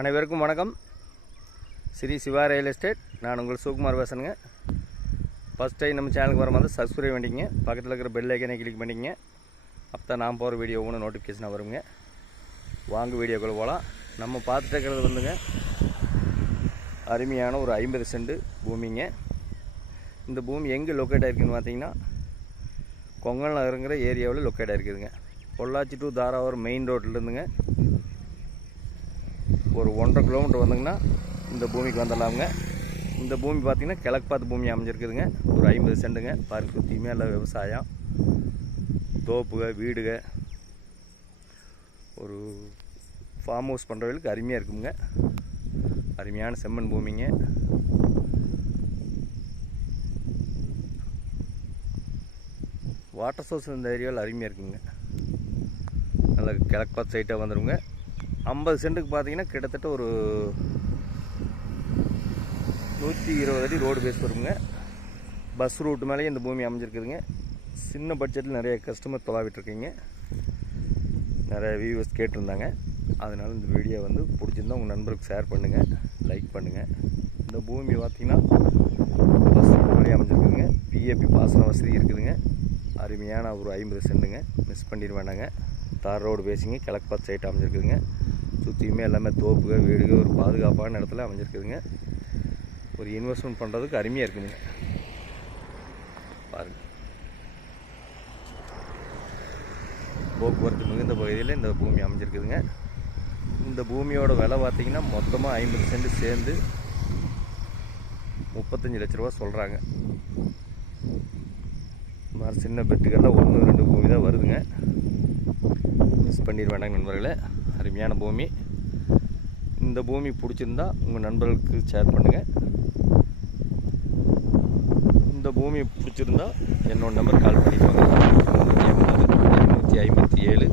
அனைவருக்கும் வணக்கம். Sri Siva real estate. நான் உங்கள் சிவகுமார் பேசுகிறேங்க ஃபஸ்ட் டைம் நம்ம சேனலுக்கு வர மாதிரி சப்ஸ்கிரைப் பண்ணிக்கங்க. பக்கத்தில் இருக்கிற பெல் ஐக்கனை கிளிக் பண்ணிக்கங்க. அப்போ தான் நான் போகிற வீடியோ ஒன்று நோட்டிஃபிகேஷனாக வருங்க. வாங்க வீடியோக்குள்ளே போகலாம் நம்ம பார்த்துட்டு இருக்கிறது வந்துங்க அருமையான ஒரு ஐம்பது சென்ட் பூமிங்க. இந்த பூமி எங்கே லொக்கேட் ஆகிருக்குன்னு பார்த்தீங்கன்னா கொங்கல் நகருங்கிற ஏரியாவில் லொக்கேட் ஆகிருக்குதுங்க பொள்ளாச்சி டு தாராவரம் மெயின் ரோட்டிலேருந்துங்க ஒரு ஒன்றரை கிலோமீட்டர் வந்தீங்கன்னா இந்த பூமிக்கு வந்துடலாமுங்க. இந்த பூமி பார்த்திங்கன்னா கிழக்கு பார்த்து பூமி அமைஞ்சிருக்குதுங்க. ஒரு ஐம்பது சென்ட்டுங்க பார்க்க சுற்றியுமே எல்லாம் விவசாயம். தோப்புக வீடுக. ஒரு ஃபார்ம் ஹவுஸ் பண்ணுறவங்களுக்கு அருமையாக இருக்குங்க. அருமையான செம்மண் பூமிங்க. வாட்டர் சோர்ஸ் இந்த ஏரியாவில் அருமையாக இருக்குங்க. நல்லா கிழக்கு பார்த்து சைட்டாக வந்துடுங்க ஐம்பது சென்ட்டுக்கு பார்த்தீங்கன்னா கிட்டத்தட்ட ஒரு நூற்றி இருபது அடி ரோடு பேஸ் வருங்க. பஸ் ரூட் மேலேயே இந்த பூமி அமைஞ்சிருக்குதுங்க. சின்ன பட்ஜெட்டில் நிறைய கஸ்டமர் தொலாவிட்டுருக்கீங்க. நிறைய வியூவர்ஸ் கேட்டிருந்தாங்க. அதனால் இந்த வீடியோ வந்து பிடிச்சிருந்தா உங்கள் நண்பருக்கு ஷேர் பண்ணுங்கள் லைக் பண்ணுங்கள் இந்த பூமி பார்த்தீங்கன்னா பஸ் ரூட் மேலேயே அமைஞ்சிருக்குதுங்க. பிஏபி பாசன வசதி இருக்குதுங்க. அருமையான ஒரு ஐம்பது சென்ட்டுங்க. மிஸ் பண்ணிட வேண்டாங்க தார் ரோடு பேசிங்க கிழக்கு பார்த்து சைட் அமைஞ்சிருக்குதுங்க. சுற்றியுமே எல்லாமே தோப்புக வீடுக ஒரு பாதுகாப்பான இடத்துல அமைஞ்சிருக்குதுங்க. ஒரு இன்வெஸ்ட்மெண்ட் பண்ணுறதுக்கு அருமையாக இருக்குதுங்க. பாருங்க. போக்குவரத்து மிகுந்த பகுதியில் இந்த பூமி அமைஞ்சிருக்குதுங்க. இந்த பூமியோட விலை பார்த்திங்கன்னா மொத்தமாக ஐம்பது சென்ட் சேர்ந்து முப்பத்தஞ்சு லட்ச ரூபா சொல்கிறாங்க மாதிரி சின்ன பெட்டுக்கெல்லாம் ஒன்று ரெண்டு பூமி தான் வருதுங்க. மிஸ் பண்ணிட வேண்டாங்க நண்பர்களே. அருமையான பூமி. இந்த பூமி பிடிச்சிருந்தா உங்கள் நண்பர்களுக்கு ஷேர் பண்ணுங்கள் இந்த பூமி பிடிச்சிருந்தா என்னோட நம்பர் கால் பண்ணிடுவாங்க எண்பது ஐம்பத்தி ஏழு